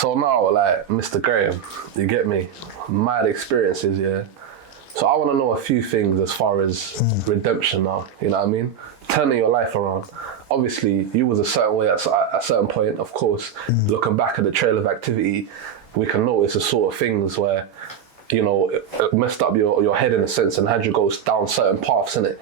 So now, like, Mr. Graham, you get me? Mad experiences, yeah? So I want to know a few things as far as redemption now, you know what I mean? Turning your life around. Obviously, you was a certain way at a certain point, of course. Looking back at the trail of activity, we can notice the sort of things where, you know, it messed up your head in a sense and had you go down certain paths, innit?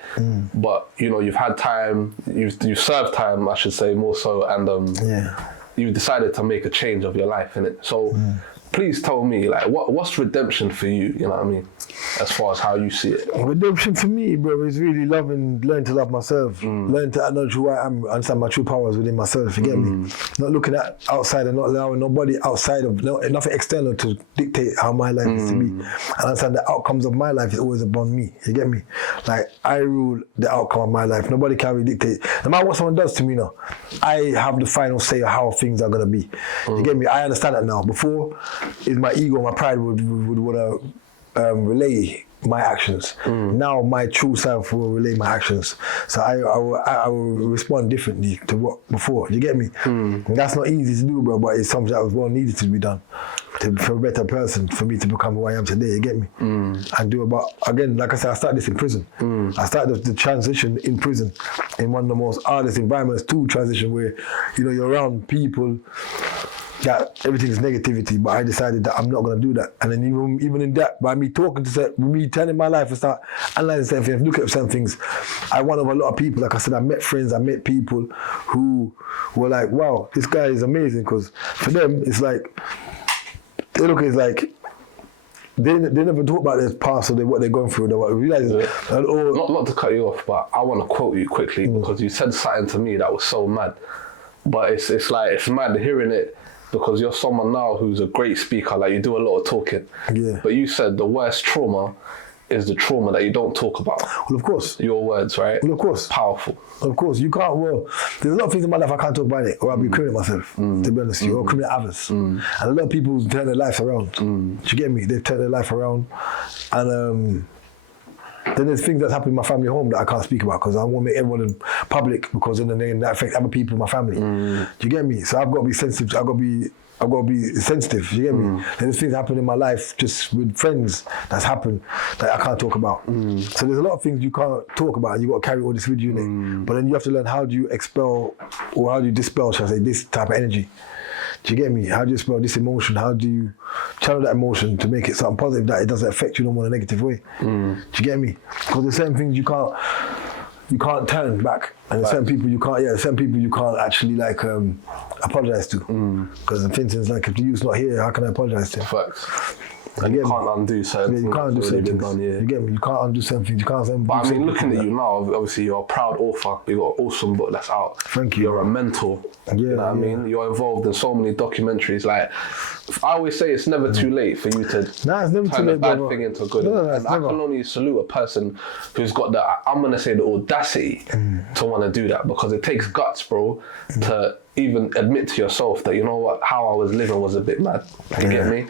But, you know, you've had time, you've served time, I should say, more so, and you've decided to make a change of your life, innit? So please tell me, like, what's redemption for you, you know what I mean? As far as how you see it. Redemption for me, bro, is really learning to love myself, learn to acknowledge who I am, understand my true powers within myself, you get me? Not looking at outside and not allowing nobody outside of, nothing external to dictate how my life is to be. And understand the outcomes of my life is always upon me, you get me? Like, I rule the outcome of my life. Nobody can really dictate. No matter what someone does to me now, I have the final say of how things are gonna be. You get me? I understand that now. Before, is my ego, my pride would want to relay my actions. Now my true self will relay my actions. So I will respond differently to what before. You get me? And that's not easy to do, bro, but it's something that was well needed to be done. For a better person, for me to become who I am today, you get me? And do about, again, like I said, I started this in prison. I started the transition in prison, in one of the most hardest environments to transition where, you know, you're around people that everything's negativity, but I decided that I'm not gonna do that. And then even in that, by me talking to me turning my life and start analyzing certain things, look at certain things, I one of a lot of people, like I said, I met friends, I met people who were like, wow, this guy is amazing, because for them, it's like, they look at it like, they never talk about their past or what they're going through. They realize not to cut you off, but I want to quote you quickly because you said something to me that was so mad. But it's like, it's mad hearing it, because you're someone now who's a great speaker, like you do a lot of talking. Yeah. But you said the worst trauma is the trauma that you don't talk about. Well, of course. Your words, right? Well, of course. Powerful. Of course. You can't, there's a lot of things in my life I can't talk about it, or I'll be criminal myself, to be honest with you, or criminal others. And a lot of people turn their lives around. Do you get me? They've turned their life around. And then there's things that happen in my family home that I can't speak about because I won't make everyone in public, because then that affects other people in my family. Do you get me? So I've got to be sensitive. I've got to be sensitive. You get me? There's things happen in my life just with friends that's happened that I can't talk about. So there's a lot of things you can't talk about, and you got to carry all this with you. But then you have to learn, how do you expel, or how do you dispel, shall I say, this type of energy? Do you get me? How do you spell this emotion? How do you channel that emotion to make it something positive that it doesn't affect you no more in a negative way? Do you get me? Because there's certain things you can't turn back, and there's certain people you can't actually like apologize to. Because for instance, like, if the youth's not here, how can I apologize to? Facts. And you can't undo certain things. You can't do certain things. Done, You get me? You can't undo certain things. You can't. But I mean, looking at you now, obviously you're a proud author. You got an awesome book that's out. Thank you. You're a mentor. You know what I mean? You're involved in so many documentaries. Like, I always say, it's never too late for you to turn a bad thing into good. And I can only salute a person who's got the, I'm gonna say, the audacity to want to do that, because it takes guts, bro, to even admit to yourself that, you know what, how I was living was a bit mad. You get me?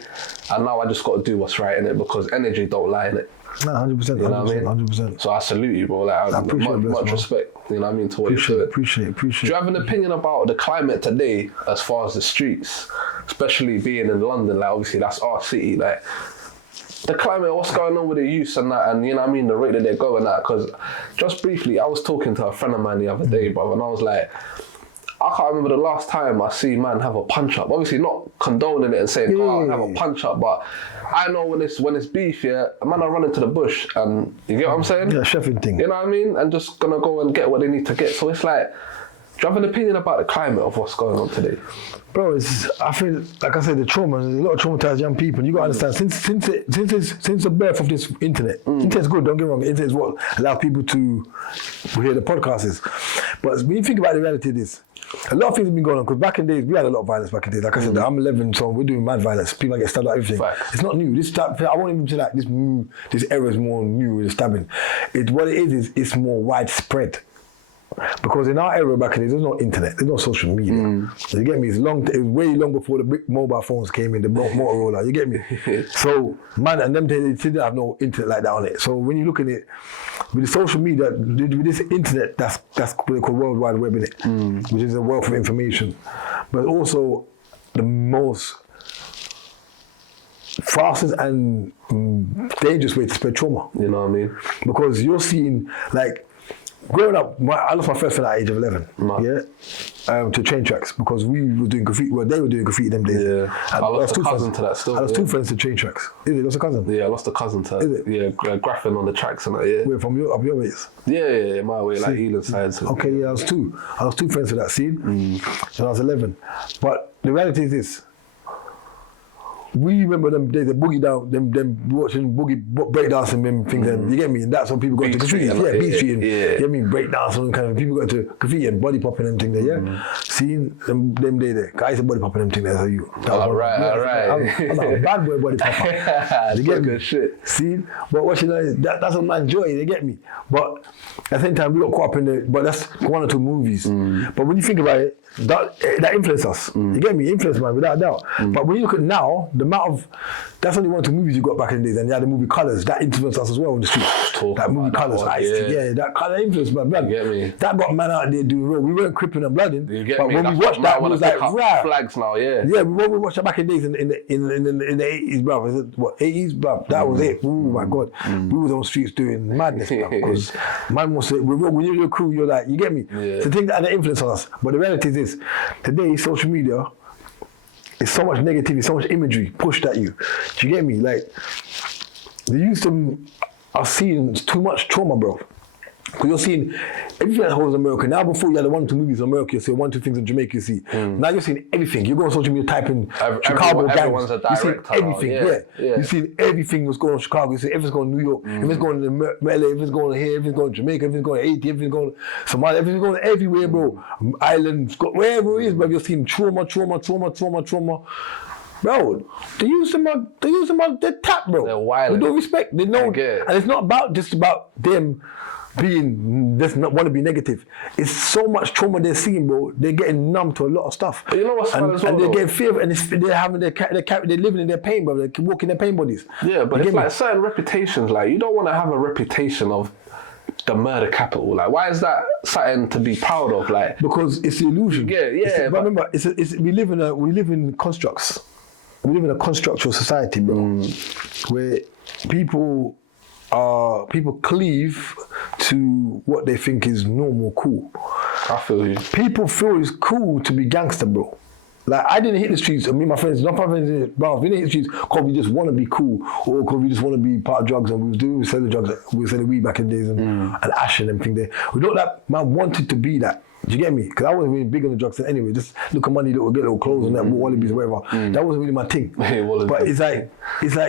And now I just got to do what's right in it, because energy don't lie in it. No, 100%. You know what I mean? 100%. So I salute you, bro. Like, I appreciate much respect. You know what I mean, to what you're doing. Appreciate. Do you have an opinion about the climate today, as far as the streets, especially being in London? Like, obviously that's our city. Like, the climate, what's going on with the youth and that, and you know what I mean, the rate that they're going at. Because just briefly, I was talking to a friend of mine the other day, bro, and I was like, I can't remember the last time I see man have a punch up. Obviously not condoning it and saying, go out and have a punch up, but I know when it's beef, yeah, a man are running to the bush, and you get what I'm saying? Yeah, chefing thing. You know what I mean? And just gonna go and get what they need to get. So it's like, do you have an opinion about the climate of what's going on today? Bro, I feel, like I said, the trauma, there's a lot of traumatized young people. You got to understand, since the birth of this internet, internet's good, don't get me wrong, internet is what allows people to hear the podcasts. But when you think about the reality of this, a lot of things have been going on, because back in days, we had a lot of violence back in days. Like I said, I'm 11, so we're doing mad violence. People get stabbed at everything. Right. It's not new. This type, I won't even say like this era is more new with the stabbing. What it is it's more widespread. Because in our era back in days, there's no internet, there's no social media. So you get me? It's way long before the big mobile phones came in, the Motorola, you get me? So, man, and them days, they didn't have no internet like that on it. So when you look at it, with the social media, with this internet, that's what they call World Wide Web, innit? Which is a wealth of information. But also, the most fastest and dangerous way to spread trauma. You know what I mean? Because you're seeing, like, growing up, I lost my first friend at the age of 11, to train tracks, because we were doing graffiti, well, they were doing graffiti them days. Yeah, I lost a cousin to that still. I lost two friends to train tracks. Is it? Lost a cousin? Yeah, I lost a cousin to that. Is it? Yeah, graphing on the tracks and that, yeah. Wait, from up your ways? Yeah, my way, like Ealing side. So. Okay, yeah, I lost two friends to that scene when I was 11. But the reality is this. We remember them days, the boogie down, them watching boogie breakdance and them things, and you get me? And that's when people got into graffiti. Beat street, and you get me? Breakdance and kind of people got into graffiti and body popping and things there, Seeing them days there. I used to body popping them things there, so you. All right. I'm like a bad boy body popper. You get me? Shit. See? But what you know, that's what man enjoy, you get me? But at the same time, we got caught up in but that's one or two movies. But when you think about it, that influenced us. You get me? Influenced, man, without a doubt. But when you look at now, the amount of, that's only one or two movies you got back in the days, and you had the movie Colours, that influenced us as well on the street. That movie Colours, that colour influence, man. You get me? That got man out there doing real. We weren't cripping and blooding. You get but me? when we watched that, we was like, right. Flags now, yeah. Yeah, when we watched that back in the days in the 80s, bruv. Is it what, 80s, bruv? That was it. Oh my God. We was on streets doing madness, bruv. Because man was, when you're your crew, you're like, you get me? It's the thing that had an influence on us. But the reality is this, today, social media, it's so much negativity, so much imagery pushed at you. Do you get me? Like, the youth are seeing too much trauma, bro. Because you're seeing everything that holds America. Now before you had the 1 or 2 movies in America, you see 1 or 2 things in Jamaica, you see. Now you're seeing everything. You go on social media, type in Chicago gangs. You see everything, You see everything that's going on in Chicago. You see everything's going to New York, everything's going to LA, everything's going to here, everything's going to Jamaica, everything's going to Haiti, everything's going to Somalia, everything's going everywhere, bro. Islands, wherever it is, bro. You're seeing trauma. Bro, they use them on their tap, bro. They're wild. With no respect. They know, and it's not just about them being just not want to be negative. It's so much trauma they're seeing, bro. They're getting numb to a lot of stuff. But you know what's fun as well, and they're getting fear, and they're having they're living in their pain, bro. They're walking their pain bodies. Yeah, but it's like certain reputations. Like, you don't want to have a reputation of the murder capital. Like, why is that something to be proud of? Like, because it's the illusion. But remember, we live in constructs. We live in a constructual society, bro, where people cleave to what they think is normal, cool. I feel you. People feel it's cool to be gangster, bro. Like, I didn't hit the streets, and me and my friends, we didn't hit the streets because we just want to be cool, or because we just want to be part of drugs, and we were selling drugs, we were selling weed back in the days, and ash and everything there. We know that man wanted to be that. Do you get me? Because I wasn't really big on the drugs anyway. Just look at money, get little clothes and that, wallabies or whatever. That wasn't really my thing. But it's like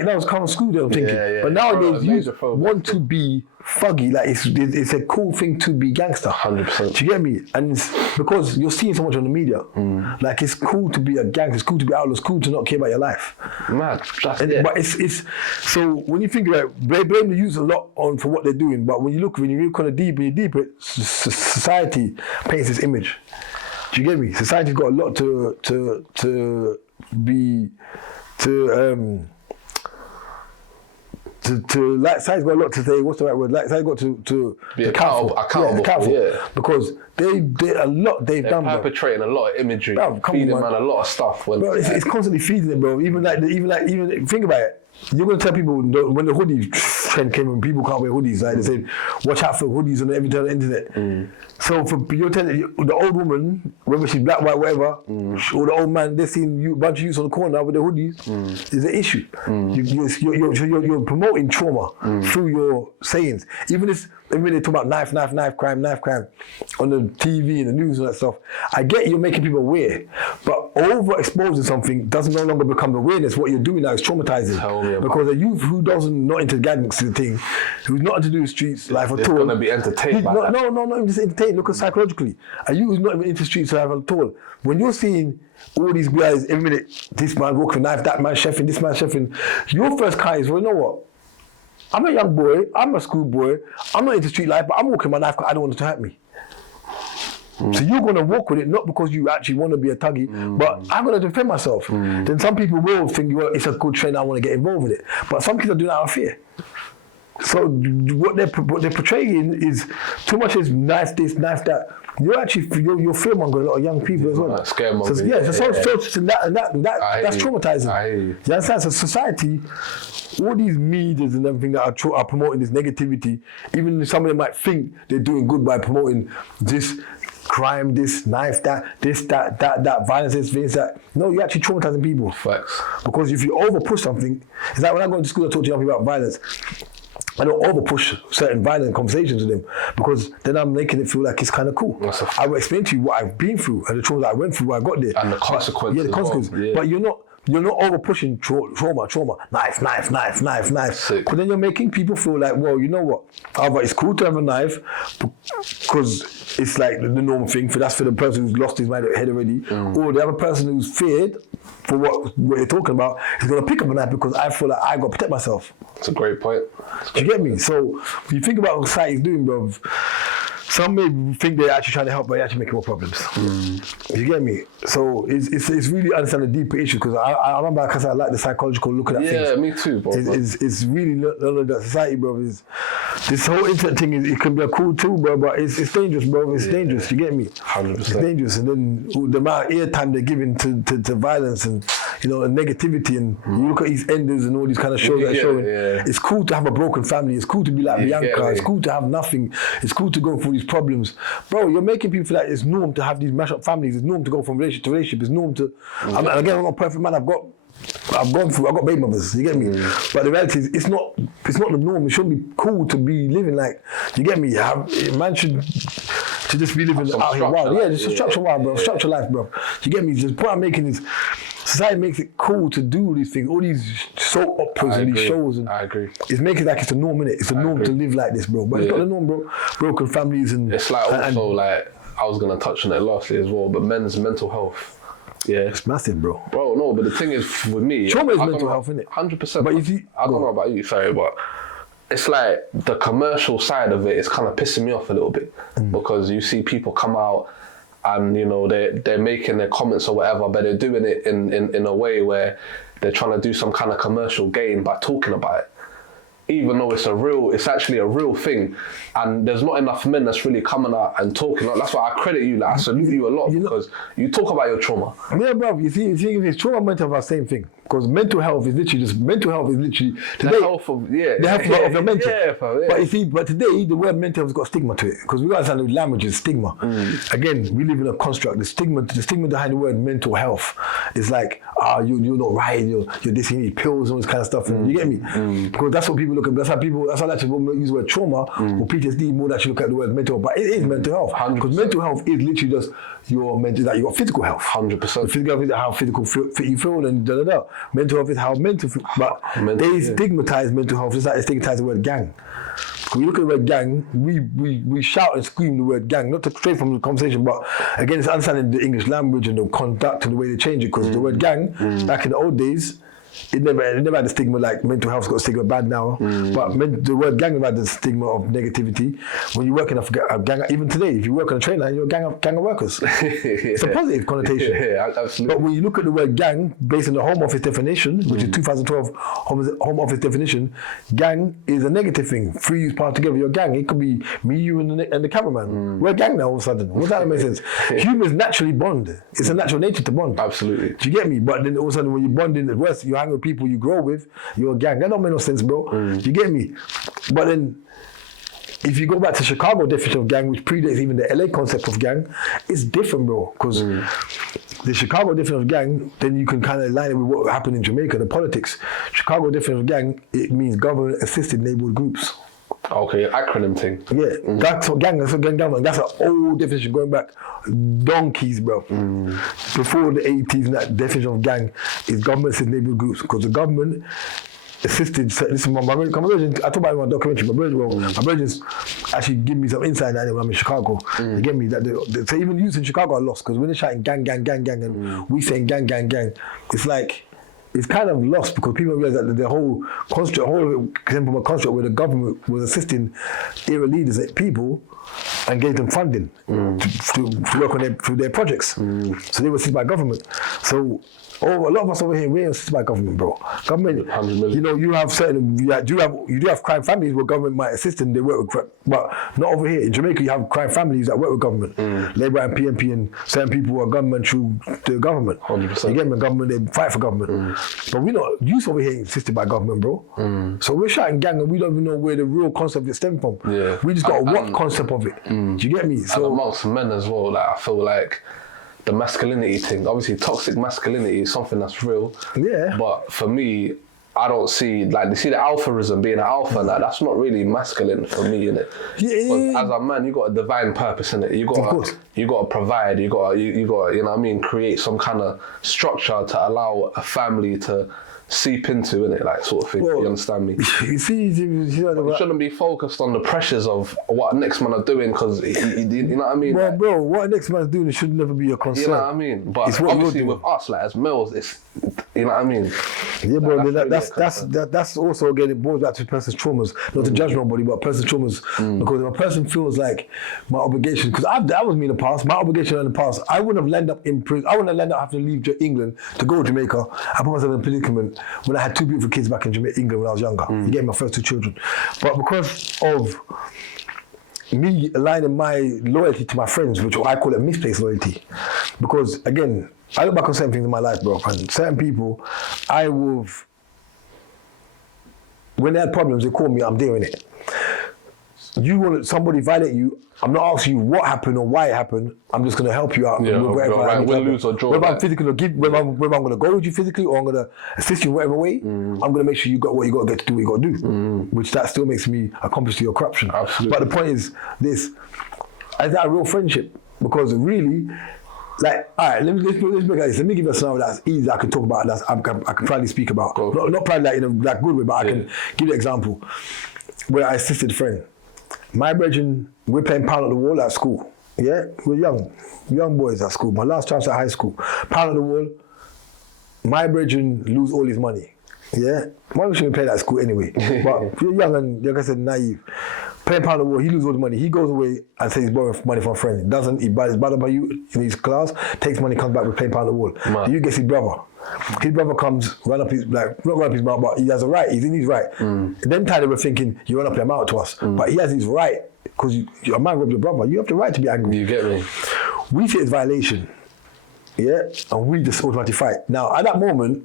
that was kind of school there, I'm thinking. But nowadays, you want to be fuggy. Like, it's a cool thing to be gangster. 100%. Do you get me? And it's because you're seeing so much on the media. Like, it's cool to be a gangster. It's cool to be outlaw. It's cool to not care about your life. Mad. But it's so when you think about it, they blame the youth a lot for what they're doing. But when you really kind of deep, society paints this image. Do you get me? Society's got a lot Society's got a lot to say. What's the right word? Society's got to be accountable. Yeah. Because they've done. Perpetrating a lot of imagery, feeding man a lot of stuff. Bro, it's constantly feeding it, bro. Even think about it. You're going to tell people when the hoodie trend came and people can't wear hoodies, like they said, watch out for hoodies on every turn on the internet. So you're telling the old woman, whether she's black, white, whatever, or the old man, they're seeing a bunch of youths on the corner with their hoodies, is an issue. You're promoting trauma through your sayings. Even when they talk about knife crime on the TV and the news and that stuff, I get you're making people aware, but overexposing something doesn't no longer become awareness. What you're doing now is traumatizing. Because a youth who doesn't not into gangster thing, who's not into the streets life at all, gonna be entertained by that. No, not even just entertained. Look at psychologically. A youth who's not even into streets life at all. When you're seeing all these guys every minute, this man walking knife, that man chefing, this man chefing, your first car is, well, you know what? I'm a young boy, I'm a school boy, I'm not into street life, but I'm walking my knife because I don't want it to hurt me. So you're going to walk with it, not because you actually want to be a thuggy, but I'm going to defend myself. Then some people will think, well, it's a good trend, I want to get involved with it. But some kids are doing that out of fear. So what they're portraying is too much is knife this, knife that. you're fear-mongering a lot of young people as well. Like scaremongering. That's traumatizing. I hear you. You understand? So society, all these medias and everything that are promoting this negativity, even if some of them might think they're doing good by promoting this crime, this knife, that violence, this, that. No, you're actually traumatizing people. Facts. Because if you over-push something, it's like when I go to school, I talk to young people about violence. I don't over-push certain violent conversations with them because then I'm making it feel like it's kind of cool. I will explain to you what I've been through and the trauma that I went through when I got there. And the consequences. Yeah, the consequences. Well. Yeah. But you're not over-pushing trauma, knife. Sick. But then you're making people feel like, well, you know what? Either it's cool to have a knife because it's like the normal thing. That's for the person who's lost his mind head already. Or the other person who's feared for what you're talking about is going to pick up a knife because I feel like I got to protect myself. That's a great point. Do you get me? So when you think about what society's doing, bro, some may think they're actually trying to help, but they're actually making more problems. You get me? So it's really understanding the deeper issue because I remember because I like the psychological looking at things. Yeah, me too, bro. It's really learning that society, bro. This whole internet thing it can be a cool tool, bro, but it's dangerous, bro. It's dangerous. You get me? 100%. It's dangerous, and then the amount of airtime they're giving to violence and and negativity, and you look at EastEnders and all these kind of shows that are showing. Yeah. It's cool to have a broken family. It's cool to be like Bianca. It's cool to have nothing. It's cool to go through these problems, bro. You're making people feel like it's norm to have these mash up families. It's norm to go from relationship to relationship. It's norm to. I'm not a perfect man. I've got baby mothers. You get me? But the reality is, it's not the norm. It shouldn't be cool to be living like. You get me? Man should just be living out here wild. Yeah, just a structure wild, bro. Structure life, bro. You get me? Just the point I'm making is. Society makes it cool to do these things, all these soap operas and these shows. And I agree. It's making it like it's a norm, innit? It's a norm to live like this, bro. But it's not the norm, bro. Broken families and... It's like also like, I was going to touch on it lastly as well, but men's mental health. Yeah. It's massive, bro. Bro, no, but the thing is with me... Trauma is mental health, innit? 100%. But I don't know about you, sorry, but... It's like the commercial side of it is kind of pissing me off a little bit because you see people come out and they're making their comments or whatever, but they're doing it in a way where they're trying to do some kind of commercial gain by talking about it, even though it's actually a real thing, and there's not enough men that's really coming out and talking. That's why I credit you. Like, I salute you a lot because you talk about your trauma. Yeah, bro. You see, it's trauma and mental health, same thing. Because mental health is literally the health of your mental. Yeah, But today the word mental has got stigma to it because we got to understand language is stigma. Again, we live in a construct. The stigma behind the word mental health is like, you're not right. You're this. You need pills and all this kind of stuff. And you get me? Because that's what people look at. That's how actually use the word trauma or PTSD more than actually look at the word mental health. But it is mental health. Because mental health is literally just your mental. Like you got physical health. 100%. Physical health is how physical fit you feel and da da da. Mental health is how mental, but they stigmatize mental health just like they stigmatize the word gang. When you look at the word gang, we shout and scream the word gang, not to stray from the conversation, but again, it's understanding the English language and the conduct and the way they change it. Because the word gang, back in the old days, it never had the stigma like mental health's got a stigma bad now, but the word gang had the stigma of negativity. When you work in a gang, even today, if you work on a train line, you're a gang of workers. It's a positive connotation. Yeah, absolutely. But when you look at the word gang, based on the Home Office definition, which is 2012 Home Office definition, gang is a negative thing. Three you part together, you're a gang. It could be me, you, and the cameraman. We're a gang now all of a sudden. What does that make sense? Humans naturally bond. It's a natural nature to bond. Absolutely. Do you get me? But then all of a sudden when you bond in the West, you hang with people you grow with, you're a gang. That don't make no sense, bro. You get me? But then, if you go back to Chicago definition of gang, which predates even the LA concept of gang, it's different, bro. Because the Chicago definition of gang, then you can kind of line it with what happened in Jamaica, the politics. Chicago definition of gang, it means government-assisted neighborhood groups. Okay, acronym thing. Yeah, that's what gang. That's what gang down. That's an old definition going back donkeys, bro. Before the 80s, and that definition of gang is government-assisted neighborhood groups because the government assisted. This is my virgin. I talk about it in my documentary. My virgins actually give me some insight on it when I'm in Chicago. They get me that. So even youth in Chicago are lost because when they're shouting gang, and we saying gang, it's like. It's kind of lost because people realize that the whole construct came from a construct where the government was assisting era leaders, people, and gave them funding to work on their projects. So they were assisted by government. So Oh, a lot of us over here, we ain't assisted by government, bro. Government, 100 million. you know, you have certain, you do have crime families where government might assist and they work with, but not over here. In Jamaica, you have crime families that work with government. Labour and PNP and certain people who are government through the government. 100%. You get me? Government, they fight for government. But we not, youth over here ain't assisted by government, bro. So we're shouting gang and we don't even know where the real concept is stemmed from. Yeah. We just got what concept of it. Do you get me? So, and amongst men as well, like I feel like the masculinity thing, obviously toxic masculinity is something that's real. Yeah. But for me, I don't see, like, you see the alphaism being an alpha, like, that's not really masculine for me, innit? Yeah. As a man, you got a divine purpose, innit? You got to provide, you got, you know what I mean, create some kind of structure to allow a family to seep into, innit, like, sort of thing. Well, you understand me? You see, you shouldn't be focused on the pressures of what next man are doing, because you know what I mean? Well, bro, what next man's doing should never be a concern. You know what I mean? But obviously with us, like as males, it's, you know what I mean? Yeah, bro, like, that's also, again, it boils back to a person's traumas. Not to judge nobody, but person's traumas. Because if a person feels like my obligation, because that was me in the past, my obligation in the past, I wouldn't have landed up in prison, I wouldn't have landed up having to leave England to go to Jamaica. I put myself in a predicament when I had two beautiful kids back in England when I was younger. You get my first two children. But because of me aligning my loyalty to my friends, which I call it misplaced loyalty, because again, I look back on certain things in my life, bro, and certain people, when they had problems, they call me, I'm dealing with it. You want somebody violate you, I'm not asking you what happened or why it happened, I'm just going to help you out. Yeah, win, lose or draw. Whether I'm physically or whether I'm going to go with you physically or I'm going to assist you in whatever way, I'm going to make sure you got what you got to get to do what you got to do. Which that still makes me accomplish to your corruption. Absolutely. But the point is this, is that a real friendship? Because really, like, all right, let's make it like this. Let me give you a scenario that's easy I can talk about, that I can proudly speak about. Not proudly like in a like good way, but I can give you an example where I assisted a friend. My brethren, we're playing pound at the wall at school. Yeah, we're young boys at school. My last chance at high school. Pound at the wall. My brethren lose all his money. Yeah, why shouldn't play that at school anyway? But if you're young and, like I said, naive, playing pound at the wall, he loses all the money. He goes away and says he's borrowing money from a friend. He buys his brother by you in his class, takes money, comes back with playing pound at the wall. Man. You get his brother. His brother comes, not run up his mouth, but he has a right, he's in his right. Them time they were thinking, you run up your mouth to us. But he has his right, because a man robbed your brother, you have the right to be angry. You get me? We see it as violation, yeah, and we just automatically fight. Now, at that moment,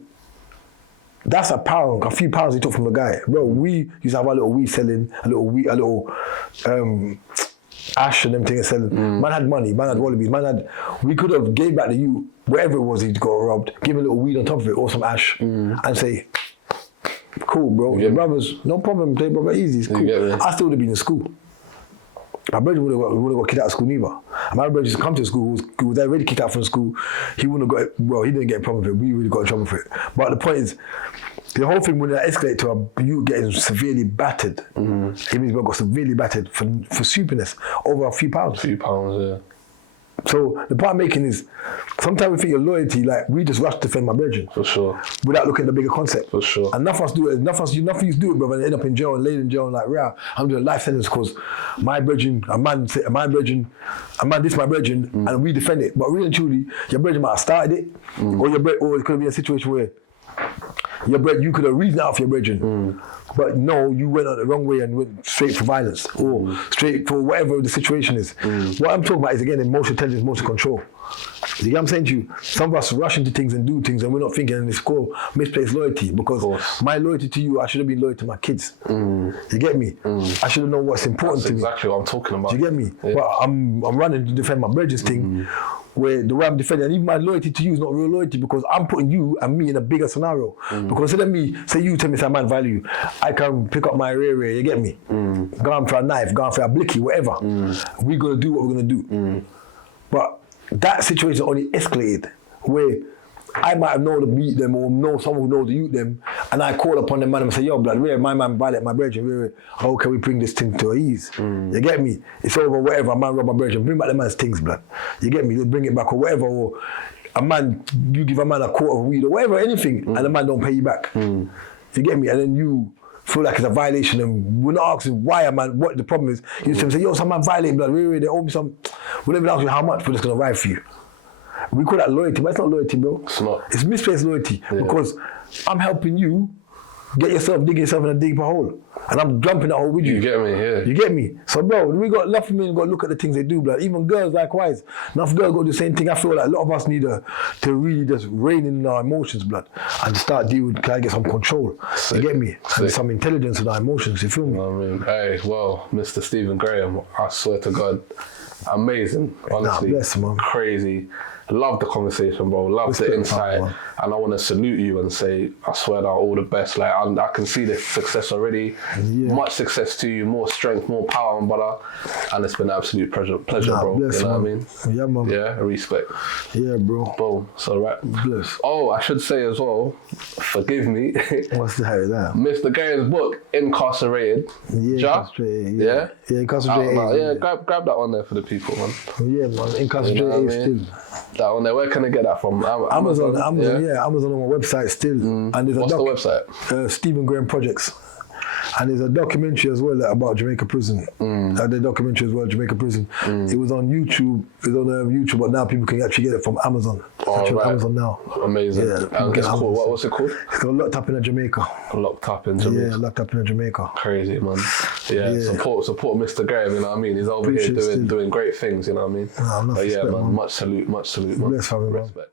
that's a few pounds he took from the guy. Bro, we used to have our little weed selling, a little ash and them things selling. Man had money, man had wallabies, we could have gave back to you, wherever it was he got robbed, give a little weed on top of it or some ash and say, cool, bro, your brothers, no problem, play brother easy, it's cool. I still would have been in school. My brother would have got kicked out of school neither. My brother just come to school, he was already kicked out from school. He wouldn't have got, he didn't get in trouble for it, we really got in trouble for it. But the point is, the whole thing when it escalated to you getting severely battered, he means we got severely battered for stupidness over a few pounds. Yeah. So the point I'm making is, sometimes we think your loyalty, like we just rush to defend my brethren. For sure. Without looking at the bigger concept. For sure. And nothing else do it. Nothing you do it, brother, and end up in jail and laid in jail and like, I'm doing a life sentence because my brethren, a man this my brethren, and we defend it. But really and truly, your brethren might have started it, or it could be a situation where you could have reasoned out for your brethren. But no, you went on the wrong way and went straight for violence or straight for whatever the situation is. What I'm talking about is, again, emotional intelligence, emotional control. You get what I'm saying to you? Some of us rush into things and do things and we're not thinking, and it's called misplaced loyalty, because my loyalty to you, I should have been loyal to my kids. You get me? I should have known what's important to me. That's exactly what I'm talking about. Do you get me? Yeah. But I'm running to defend my brethren's thing, where the way I'm defending, and even my loyalty to you is not real loyalty, because I'm putting you and me in a bigger scenario. Because instead of me, say you tell me some man value, I can pick up my rear, you get me? Go on for a knife, go on for a blicky, whatever. We're going to do what we're going to do. But that situation only escalated, where I might have known to beat them or know someone who knows to use them, and I call upon them man and say, yo, blood, where my man violate my brethren, how can we bring this thing to ease? You get me? It's over, whatever, a man rob my brethren, bring back the man's things, blood. You get me? They bring it back or whatever, or a man, you give a man a quart of weed or whatever, anything, and the man don't pay you back. You get me? And then you feel like it's a violation, and we're not asking why a man, what the problem is. You just say, yo, some man violated, blood, they owe me some. We're not even asking how much, we're just going to ride for you. We call that loyalty, but it's not loyalty, bro. It's not. It's misplaced loyalty because I'm helping you dig yourself in a deeper hole. And I'm jumping that hole with you. You get me, yeah. You get me? So, bro, we got enough men got to look at the things they do, blood. Even girls, likewise. Enough girls got to do the same thing. I feel like a lot of us need to really just rein in our emotions, blood, and start dealing with, get some control. You get me? And some intelligence in our emotions, you feel me? I mean, hey, well, Mr. Stephen Graham, I swear to God, amazing. Honestly, bless him, man. Crazy. Love the conversation, bro. Love the insight. And I want to salute you and say, I swear to all the best. Like, I can see the success already. Yeah. Much success to you, more strength, more power, and brother. And it's been an absolute pleasure, bro. Bless, you know man. what I mean? Yeah, man. Yeah, respect. Yeah, bro. Boom. So, right. Bless. Oh, I should say as well, forgive me. What's the hell is that? Mr. Graham's book, Incarcerated. Yeah, Incarcerated. Yeah, Incarcerated. Yeah, grab that one there for the people, man. Yeah, man. Incarcerated, you know what I mean? That one there. Where can I get that from? Amazon, Amazon on my website still. And there's what's the website? Stephen Graham Projects. And there's a documentary as well about Jamaica Prison. The documentary as well, Jamaica Prison. It was on YouTube. It's on YouTube, but now people can actually get it from Amazon. It's actually on Amazon now. Amazing. Yeah, it's called, what's it called? It's called Locked Up in Jamaica. Locked Up in Jamaica. Yeah, Locked Up in Jamaica. Crazy, man. Yeah. Support Mr. Graham, you know what I mean? He's over here doing great things, you know what I mean? Much salute, man. Much salute, man. Bless family, man. Respect.